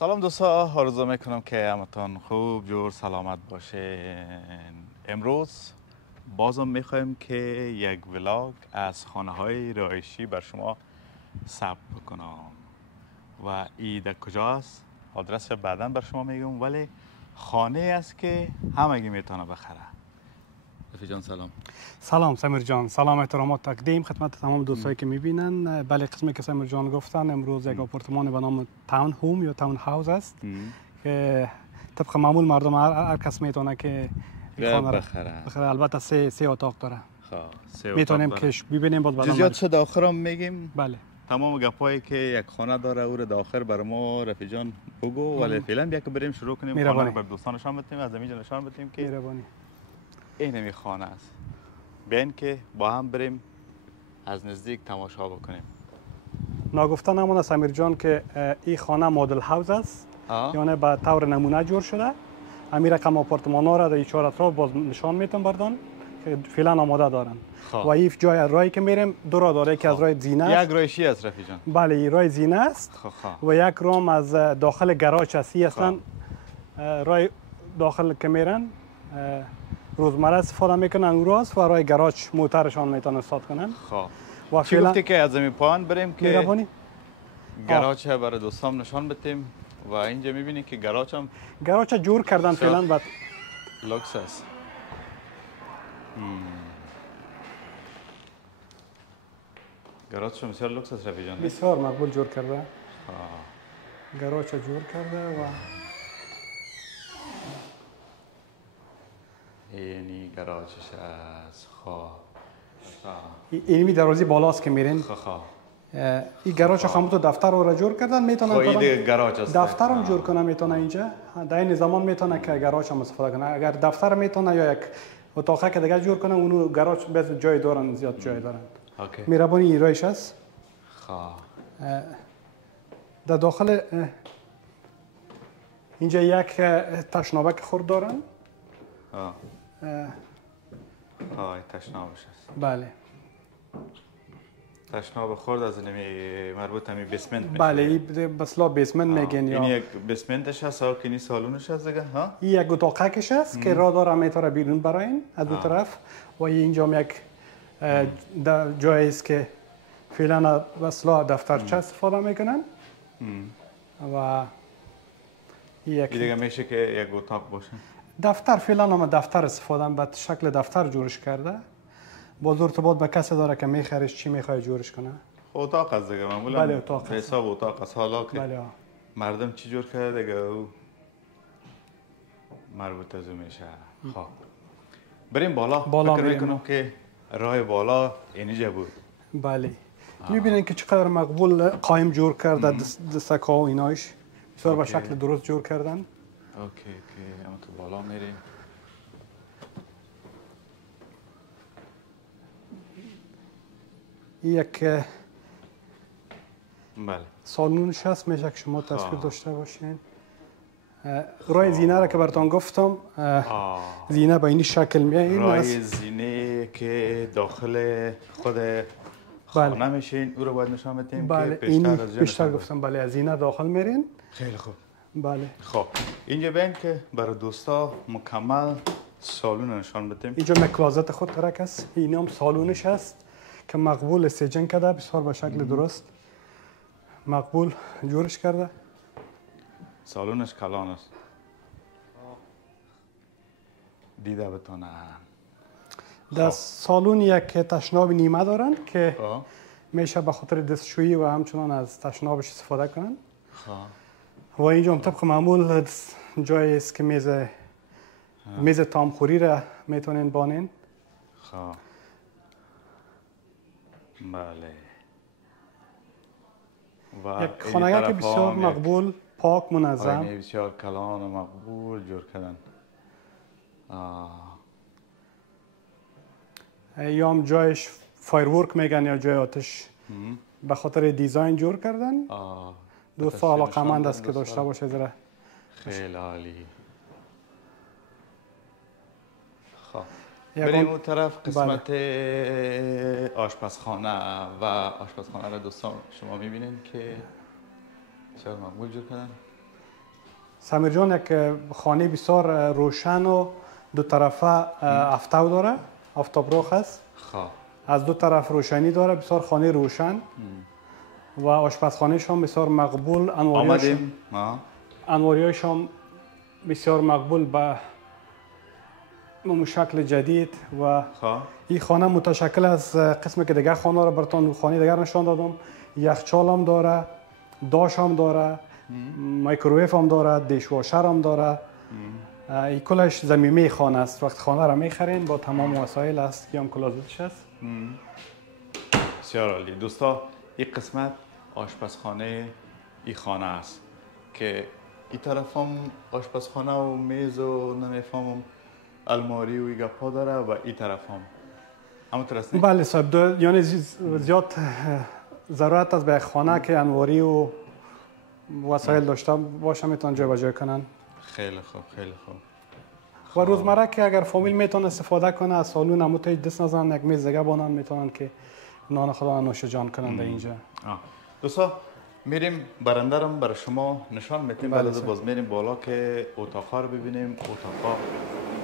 سلام دوستا، آرزو میکنم که همتون خوب جور سلامت باشین. امروز بازم میخوایم که یک ولاگ از خانه های رهایشی بر شما ثبت بکنم و ایده کجاست آدرس بعدا بر شما میگم، ولی خانه است که همگی میتونه بخره. رفیق جان سلام. سلام سمیر جان، سلام احترامات تقدیم خدمت تمام دوستایی که میبینن. بله، قسمی که سمیر جان گفتن امروز یک آپارتمان به نام تاون هوم یا تاون هاوس است که طبق معمول مردم هر کس میتونه که خانه بخره. البته سه اتاق داره. میتونیم که ببینیم بعد جزئیات شد آخرام میگیم. بله، تمام گپایی که یک خانه داره او رو در آخر بر ما رفیق جان بگو، ولی فعلا بیا که بریم شروع کنیم خانه رو بر دوستان نشان بدیم، از اینجا نشان بدیم که مهربانی این خانه است. بیاین که با هم بریم از نزدیک تماشا بکنیم. ناگفته نمونه سمیر جان که این خانه مدل هاوس است، یعنی به طور نمونه جور شده. همین رقم آپارتمان ها را در چهار اطراف باز نشان میتون بردن که فعلا آماده دارن. و این جای راهی که میریم دو راه داره که از راه زینه است. یک راهشی است رفیق جان. بله، این راه زینه است. و یک راه از داخل گراج است. اصلا راه داخل که میرن روزمره استفاده میکنن اون راست و راه گراج موترشان میتونن استفاده کنن. و چی گفتی که از زمین پایان بریم که میربانی گراج برای دوستان نشان بدیم و اینجا میبینی که گراج جور کردن فعلا بعد لوکس است. گراج بسیار لوکس است رفیق جان. بسیار مقبول جور کرده. گراج جور کرده و اینی گراجش است. اینمی دروازه بالاست که میرین. این گراج خاموتو دفتر رو جور کردن، میتونن دفتر هم جور کنن، میتونن اینجا در این زمان میتونه که گراج هم استفاده کنه. اگر دفتر میتونه یا یک اتاقه که دیگه جور کنه اونو گراج بس جای دارن، زیاد جای دارن. میربانی ایرایش است. در داخل اینجا یک تشنابک خورد دارن. تشنابش است. بله، تشناب خورد از نمی مربوط همی بیسمنت میشه. بله، این بسلا بیسمنت میگن. یا این یک بیسمنتش هست و کنی سالونش هست دیگه. این یک اتاقکش است که راه داره میتونه بیرون براین از دو طرف. و اینجا یک جایی است که فعلا بسلا دفترچه استفاده میکنن. و یک دیگه میشه که یک اتاق باشه. دفتر فعلا هم دفتر استفاده به شکل دفتر جورش کرده. باز ارتباط به کسی داره که میخریش چی میخواد جورش کنه. اتاق از دیگه معمولا. بله، اتاق است. حساب اتاق است. حالا که بله، مردم چی جور کرده دیگه او مربوط از میشه. خب بریم بالا. فکر میکنم که راه بالا اینجا بود. بله، میبینین که چقدر مقبول قایم جور کرده. دستکا و اینایش بسیار به شکل درست جور کردن. اوکی اما تو بالا میریم. یک بله سالونش هست، میشه که شما تصویر داشته باشین. راه زینه را که براتون گفتم، زینه به این شکل میایین. راه زینه که داخل خود خانه میشین او رو باید نشان بدیم. بله، این بیشتر گفتم. بله، از زینه داخل میرین. خیلی خوب. بله، خب اینجا ببین که برای دوستا مکمل سالون نشان بدیم. اینجا کلازت خود ترک است. این هم سالونش هست که مقبول سیجن کرده، بسیار به شکل درست مقبول جورش کرده. سالونش کلان است. دیده بتونه. در سالون یک تشناب نیمه دارن که میشه به خاطر دستشویی و همچنان از تشنابش استفاده کنن. و اینجا هم طبق معمول جایی است که میز تامخوری را میتونین بانین. بله. و یک خانه که بسیار مقبول، پاک، منظم. بسیار کلان و مقبول جور کردن. یا هم جایش فایرورک میگن یا جای آتش به خاطر دیزاین جور کردن. دوستا علاقمند است که داشته باشه زیرا. خیلی عالی. خب بریم اون طرف قسمت آشپزخانه و آشپزخانه را دوستان شما میبینین که بسیار مقبول جور کردن. سمیر جان یک خانه بسیار روشن و دو طرفه افتاو داره، آفتابراه است. خب از دو طرف روشنی داره، بسیار خانه روشن و آشپزخانه هم بسیار مقبول. آمدیم. انواریاش هم بسیار مقبول به شکل جدید و این خانه متشکل از قسمی که دیگه خانه را براتون خانه دیگر نشان دادم. یخچال هم داره، داش هم داره، مایکروویو هم داره، دیشواشر هم داره. این کلش ضمیمه خانه است. وقت خانه را میخرین با تمام وسایل است که هم کلازتش است. بسیار عالی. دوستا این قسمت آشپزخانه این خانه است که این طرف هم آشپزخانه و میز و نمیفهمم الماری و این گپا داره و این طرف هم همونطور است. بله صاحب، یعنی زیاد ضرورت است به خانه که انواری و وسایل داشته باشه میتونن جابجا کنن. خیلی خوب خیلی خوب. و روزمره که اگر فامیل میتونه استفاده کنه از سالون همو تا دست نزن یک میز دیگه بانن میتونن که نان خدا نوش جان کنن در اینجا. دوستا میریم برنده رو برای شما نشان میتیم. بعد از باز میریم بالا که اتاقا رو ببینیم اتاقا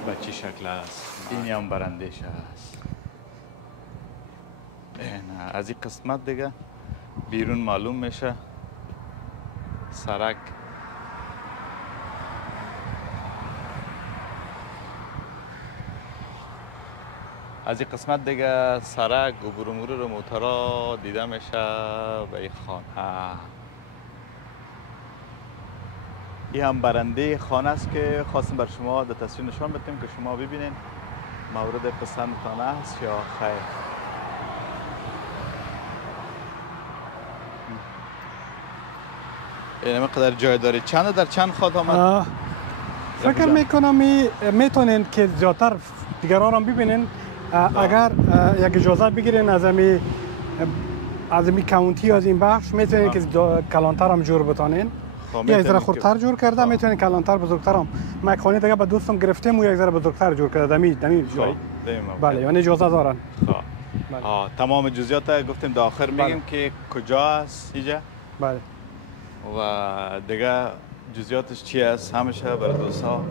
به چی شکل است. این هم برندهش است. از این قسمت دیگه بیرون معلوم میشه سرک از این قسمت دیگه سرک عبور و مرور موتورا دیده میشه به این خانه. این هم برنده خانه است که خواستیم بر شما در تصویر نشان بدیم که شما ببینین مورد پسندتان است یا خیر. این مقدار جای داره. چند در چند خواهد آمد؟ فکر میکنم میتونین که زیادتر دیگران هم ببینین. اگر یک اجازه بگیرین از این کاونتی از این بخش میتونین که کلانتر هم جور بتانین. یک ذره خردتر جور کرده میتونین کلانتر بزرگتر هم. من یک خانه دیگه به دوستم گرفتیم و یک ذره بزرگتر جور کرده دمی جای. بله یعنی اجازه دارن. تمام جزئیات گفتیم در آخر میگیم که کجا است اینجا. بله. و دیگه جزئیاتش چی است همیشه برای دوستا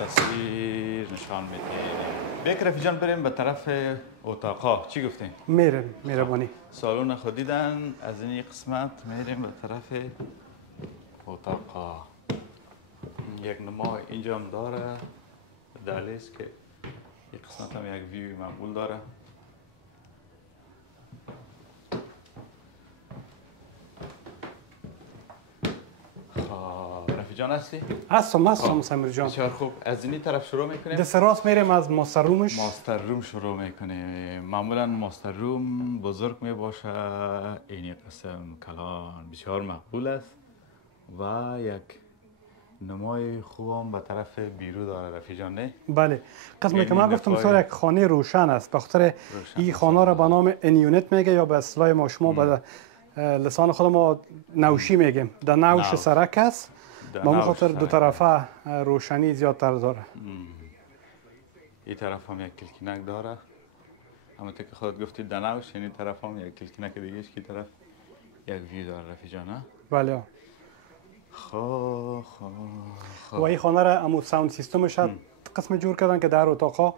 تصویر نشان میدیم. بیاید رفیق جان بریم به طرف اتاقا. چی گفتین؟ میریم مهربانی. سالن خود دیدن. از این قسمت میریم به طرف اتاقا. یک نما اینجا هم داره دهلیز که یک قسمت هم یک ویوی مقبول داره. جان هستی؟ هستم سمیر جان. بسیار خوب. از این طرف شروع میکنیم. دست راست میریم از ماستر رومش. ماستر روم شروع میکنیم. معمولا ماستر روم بزرگ میباشه. این قسم کلان بسیار مقبول است و یک نمای خوبم به طرف بیرون داره رفیق جان نه؟ بله. قسمی که من گفتم بسیار یک خانه روشن است. به خاطر این خانه را به نام انیونت میگه یا به اصطلاح ما شما به لسان خود ما نوشی میگیم. در نوش سرک است. با اون خاطر دو طرفه روشنی زیادتر داره. این طرف هم یک کلکینک داره. همونطور که خودت گفتی دنوش یعنی طرف هم یک کلکینک دیگه که طرف یک ویو داره رفیق جان. بله. خب و این خانه را امو ساوند سیستمش قسم جور کردن که در اتاقا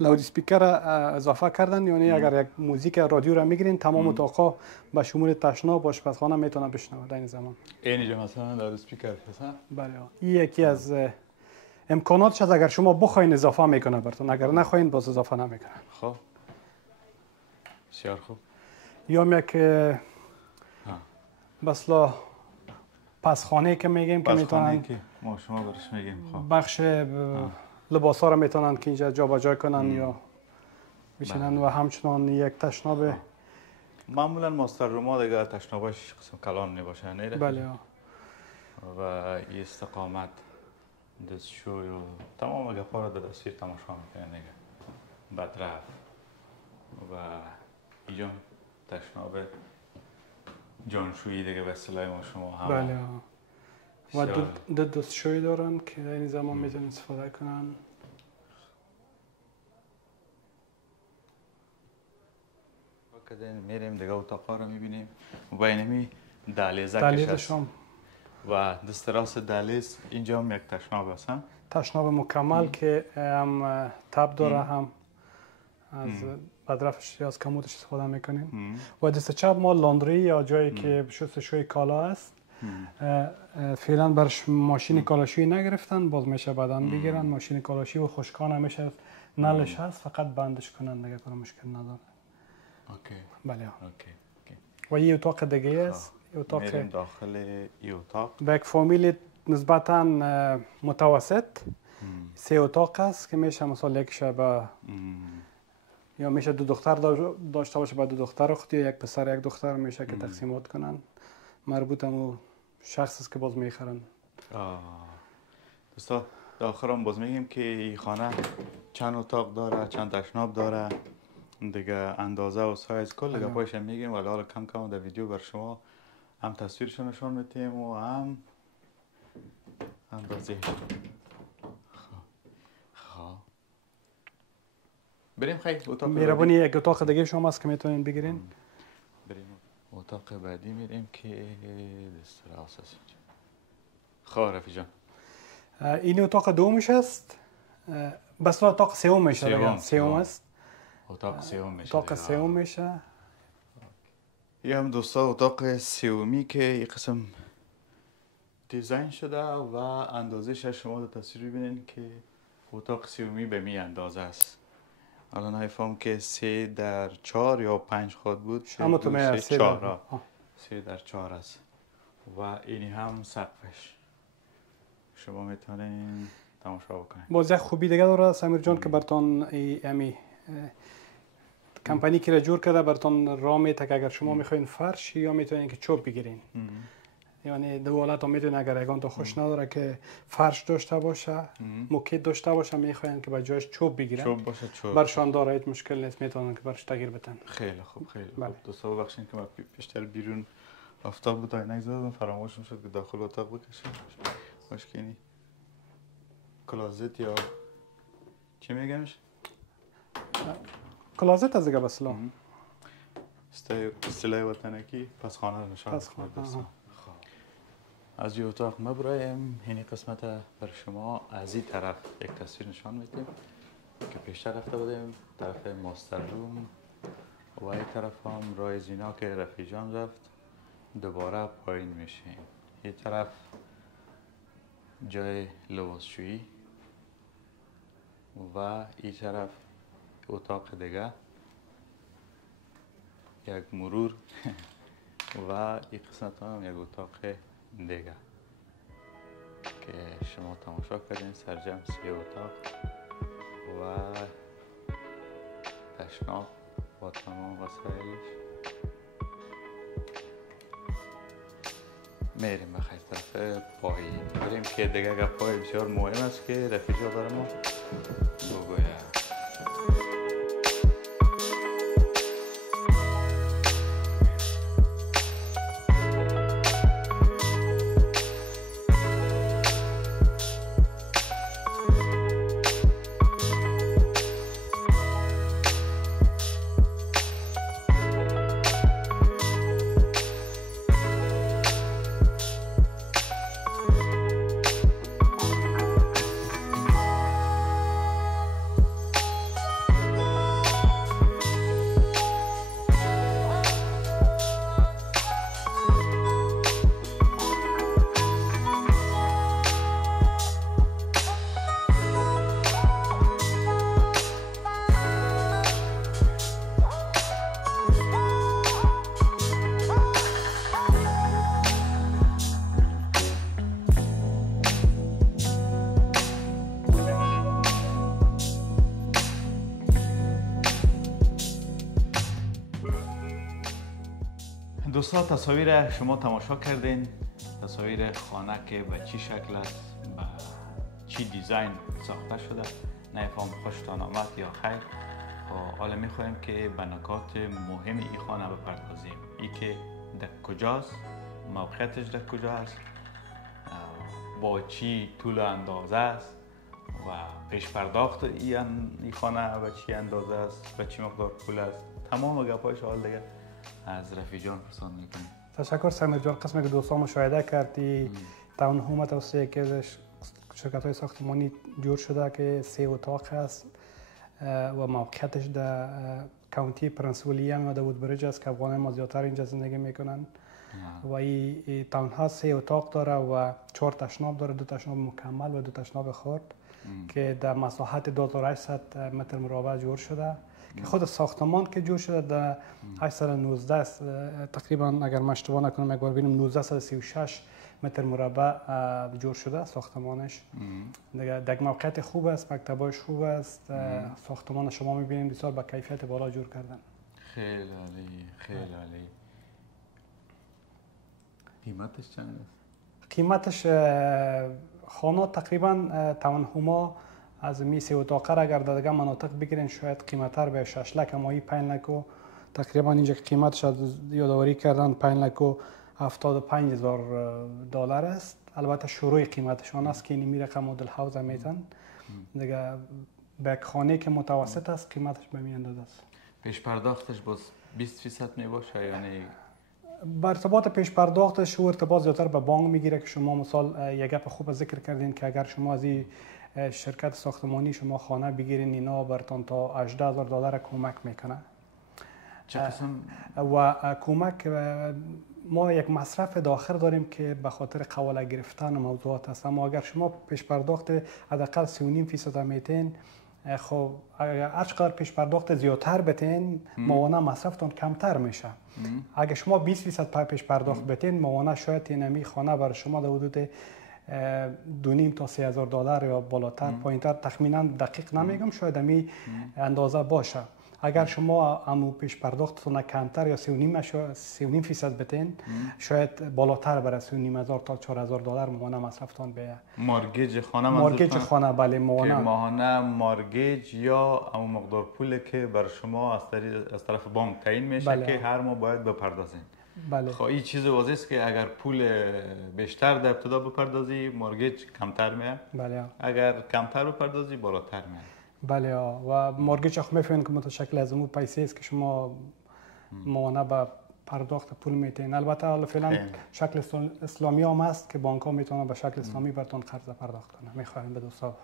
لاود اسپیکر اضافه کردن. یعنی اگر یک موزیک رادیو را میگیرین تمام اتاقا به شمول تشناب و آشپزخانه میتونه بشنوه در این زمان. اینجا مثلا لاود اسپیکر هست. بله. این یکی از امکاناتش از اگر شما بخواین اضافه میکنه براتون، اگر نخواین باز اضافه نمیکنه. خب بسیار خوب. یا یک بسلا پسخانه که میگیم که میتونن ما شما برش میگیم بخش لباس ها را میتونن که اینجا جابجا کنن یا بشینن و همچنان یک تشناب. معمولا ماستر روما دیگه تشنابش قسم کلان نباشه نه؟ بله. و این استقامت دستشوی و تمام گپا را در تصویر تماشا میکنن دیگه. بدرف و اینجا تشناب جانشویی دیگه به اصطلاح ما شما هم. بله. و دو دستشویی دارن که در این زمان میتونن استفاده کنن. میریم دیگه اتاقا رو میبینیم و اینمی دهلیزش هم و دست راست دهلیز اینجا هم یک تشناب هست. تشناب مکمل که هم تب داره هم از بدرفش یا از کمودش استفاده میکنیم. و دست چپ ما لاندری یا جایی که شستشوی کالا است. فعلا برش ماشین کالاشویی نگرفتن، باز میشه بعداً بگیرن. ماشین کالاشویی و خشکان همیشه نلش هست، فقط بندش کنن دیگه کار مشکل نداره. اوکی. بله. اوکی. و یه اتاق دیگه است. میریم داخل این اتاق. به یک فامیل نسبتاً متوسط 3 اتاق است که میشه مثلا یک شب یا میشه 2 دختر داشته باشه، با 2 دختر اختی یا یک پسر یک دختر میشه که تقسیمات کنن. مربوط هم شخص است که باز میخرن. دوستا داخل هم باز میگیم که این خانه چند اتاق داره، چند تشناب داره، دیگه اندازه و سایز کل دیگه پایش هم میگیم. ولی حالا کم کم در ویدیو بر شما هم تصویرشو نشون میتیم و هم اندازه. خب بریم خیلی اتاق میربونی یک اتاق دیگه شما است که میتونین بگیرین. بریم اتاق بعدی میریم که دست راست است. خب رفیق جان این اتاق دومش است. بس اتاق سوم میشه. سوم است. اتاق سوم میشه. اتاق سوم میشه. یه هم دوستا اتاق سومی که این قسم دیزاین شده و اندازش شما در تصویر ببینین که اتاق سومی به می اندازه است. الان نایفهم که 3x4 یا 5 خود بود. اما تو میاد 3x4 است و اینی هم سقفش شما میتونین تماشا بکنین. باز یک خوبی دیگه داره سمیر جان که براتون امی کمپانی که را جور کرده براتون راه میده که اگر شما میخواین فرش یا میتونین که چوب بگیرین. یعنی دو حالت هم میتونین اگر اگان تو خوش نداره که فرش داشته باشه موکیت داشته باشه میخواین که با جایش چوب بگیرن. چوب باشه چوب. برشان داره هیچ مشکل نیست، میتونن که برش تغییر بدن. خیلی خوب خیلی خوب. دوستا ببخشید که من پیشتر بیرون آفتاب بود عینک زدم فراموش شد که داخل اتاق بکشم. مشکلی کلازت یا چی میگمش؟ کلازت از دیگه بسلا اصطلاح وطنکی پس خانه رو نشان میده. از این اتاق ما برایم اینی قسمت بر شما از این طرف یک تصویر نشان میدیم که پیشتر رفته بودیم طرف ماستر روم و این طرف هم راه زینا که رفیق جان رفت دوباره پایین میشیم. این طرف جای لباسشویی و این طرف اتاق دیگه یک مرور و این قسمت هم یک اتاق دیگه که شما تماشا کردین. سرجم 3 اتاق و تشناب با تمام وسایلش. میریم بخیر طرف پایین بریم که دیگه گپ‌های بسیار مهم است که رفیقا برای ما بگوید. دوستان تصاویر شما تماشا کردین، تصاویر خانه که به چی شکل است، به چی دیزاین ساخته شده. نفهم خوشتان آمد یا خیر. حالا میخوایم که به نکات مهم این خانه بپردازیم. ای که در کجاست، موقعیتش در کجا است، با چی طول اندازه است و پیش پرداخت این خانه به چی اندازه است، به چی مقدار پول است. تمام گپایش حال دیگه از رفیق جان پرسان میکنیم. تشکر سمیر جان. قسمی که دوستان مشاهده کردی تاون هوم توسط یکی از شرکت‌های ساختمانی جور شده که 3 اتاق است و موقعیتش در کانتی پرنس ویلیام و وودبریج است که افغان‌های ما زیادتر اینجا زندگی میکنن و این تاون هاوس 3 اتاق داره و 4 تشناب داره، 2 تشناب مکمل و 2 تشناب خرد که در مساحت 2800 متر مربع جور شده که خود ساختمان که جور شده در 819 تقریبا اگر من اشتباه نکنم یک بار ببینم 1936 متر مربع جور شده ساختمانش. در موقعیت خوب است، مکتباش خوب است، ساختمان شما می‌بینید بسیار با کیفیت بالا جور کردن. خیلی عالی، خیلی عالی. قیمتش چند است؟ قیمتش خانه تقریبا تاون هوما از می 3 اتاقه را اگر در دیگه مناطق بگیرین شاید قیمت‌تر به 6 لک، اما این 5 لک و تقریبا اینجا قیمتش یادآوری کردن 5 لک و 75,000 دلار است. البته شروع قیمتشان است که این می رقم مدل هاوس میتن دیگه. به خانه که متوسط است قیمتش به می اندازه است. پیش پرداختش باز 20% می باشه یعنی بر ارتباط پیش پرداختش و ارتباط زیادتر به بانک میگیره که شما مثال یک گپ خوب ذکر کردین که اگر شما از این شرکت ساختمانی شما خانه بگیرین اینا براتون تا 18,000 دلار کمک میکنه. چه قسم؟ و کمک ما یک مصرف داخل داریم که به خاطر قواله گرفتن موضوعات است، اما اگر شما پیش پرداخت حداقل 3.5% میتین، خب هر چقدر پیش پرداخت زیادتر بتین موانع مصرفتون کمتر میشه. اگر شما 20% پیش پرداخت بتین موانع شاید اینمی خانه برای شما در حدود 2.5 تا 3,000 دلار یا بالاتر پایینتر، تخمینا دقیق نمیگم، شاید امی اندازه باشه. اگر شما امو پیش پرداختتون کمتر یا 3.5% بتین شاید بالاتر بره 3,500 تا 4,000 دلار موانع مصرفتون به مارگیج خانه. مارگیج خانه بله موانع ماهانه مارگیج یا امو مقدار پولی که بر شما از طرف بانک تعیین میشه بله. که هر ماه باید بپردازین. بله. خب این چیز واضحه است که اگر پول بیشتر در ابتدا بپردازی مارگیج کمتر میاد. بله. اگر کمتر بپردازی بالاتر میاد. بله و مارگیج خب میفهمین که متشکل از اون پیسه است که شما موانع به پرداخت پول میتین. البته حالا فعلا شکل اسلامی هم هست که بانک ها میتونن به شکل اسلامی براتون قرض پرداخت کنن. میخوایم به دوستا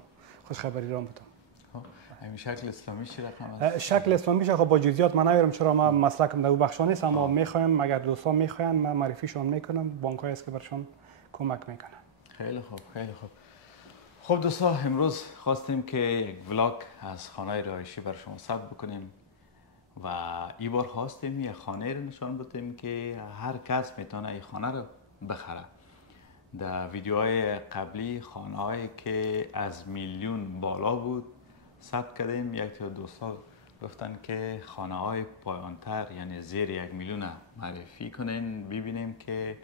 خوش خبری را بدم. همین شکل اسلامی چی رقم است؟ شکل اسلامی خب با جزئیات من نمیرم چرا من مسلکم در بخش نیست، اما میخوایم اگر دوستا میخواین من معرفیشون میکنم، بانکایی است که برشون کمک میکنن. خیلی خوب، خیلی خوب. خب دوستا امروز خواستیم که یک ولاگ از خانه رهایشی بر شما ثبت بکنیم و این بار خواستیم یک خانه رو نشان بدیم که هر کس میتونه این خانه رو بخره. در ویدیوهای قبلی خانه هایی که از میلیون بالا بود ثبت کردیم. یک تا دوستا گفتن که خانه های پایانتر یعنی زیر 1 میلیون معرفی کنین ببینیم که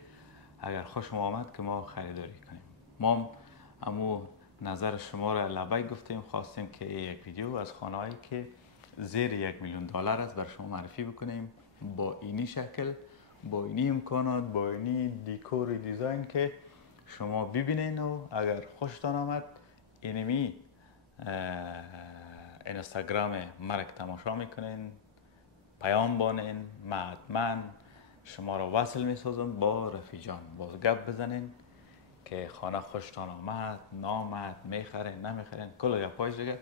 اگر خوش آمد که ما خریداری کنیم. ما امو نظر شما را لبیک گفتیم، خواستیم که یک ویدیو از خانه هایی که زیر 1 میلیون دلار است بر شما معرفی بکنیم با اینی شکل، با اینی امکانات، با اینی دیکور دیزاین که شما ببینین و اگر خوشتان آمد اینمی اینستاگرام مرک تماشا میکنین، پیام بانین، من شما را وصل میسازم با رفیق جان، باز گپ بزنین که خانه خوشتان آمد، نامد، میخرین، نمیخرین، کل گپایش دیگه.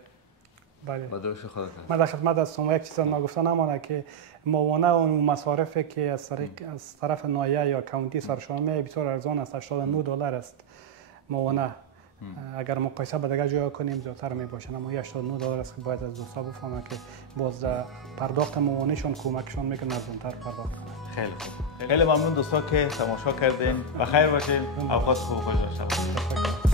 بله. با دوش خودت. من در خدمت از شما یک چیز نگفتم نمانه که موانع و مصارفی که از طرف نایه یا کانتی سرشان می بسیار ارزان است، 89 دلار است موانع. اگر مقایسه با دیگه جا کنیم زیادتر می باشه، اما 89 دلار است که باید از دوستا بفهمن که باز پرداخت موانعشون کمکشون میکنه ارزان‌تر پرداخت کنن. خیلی خوب. خیلی ممنون دوستا که تماشا کردین. بخیر باشین. اوقات خوب داشته باشین.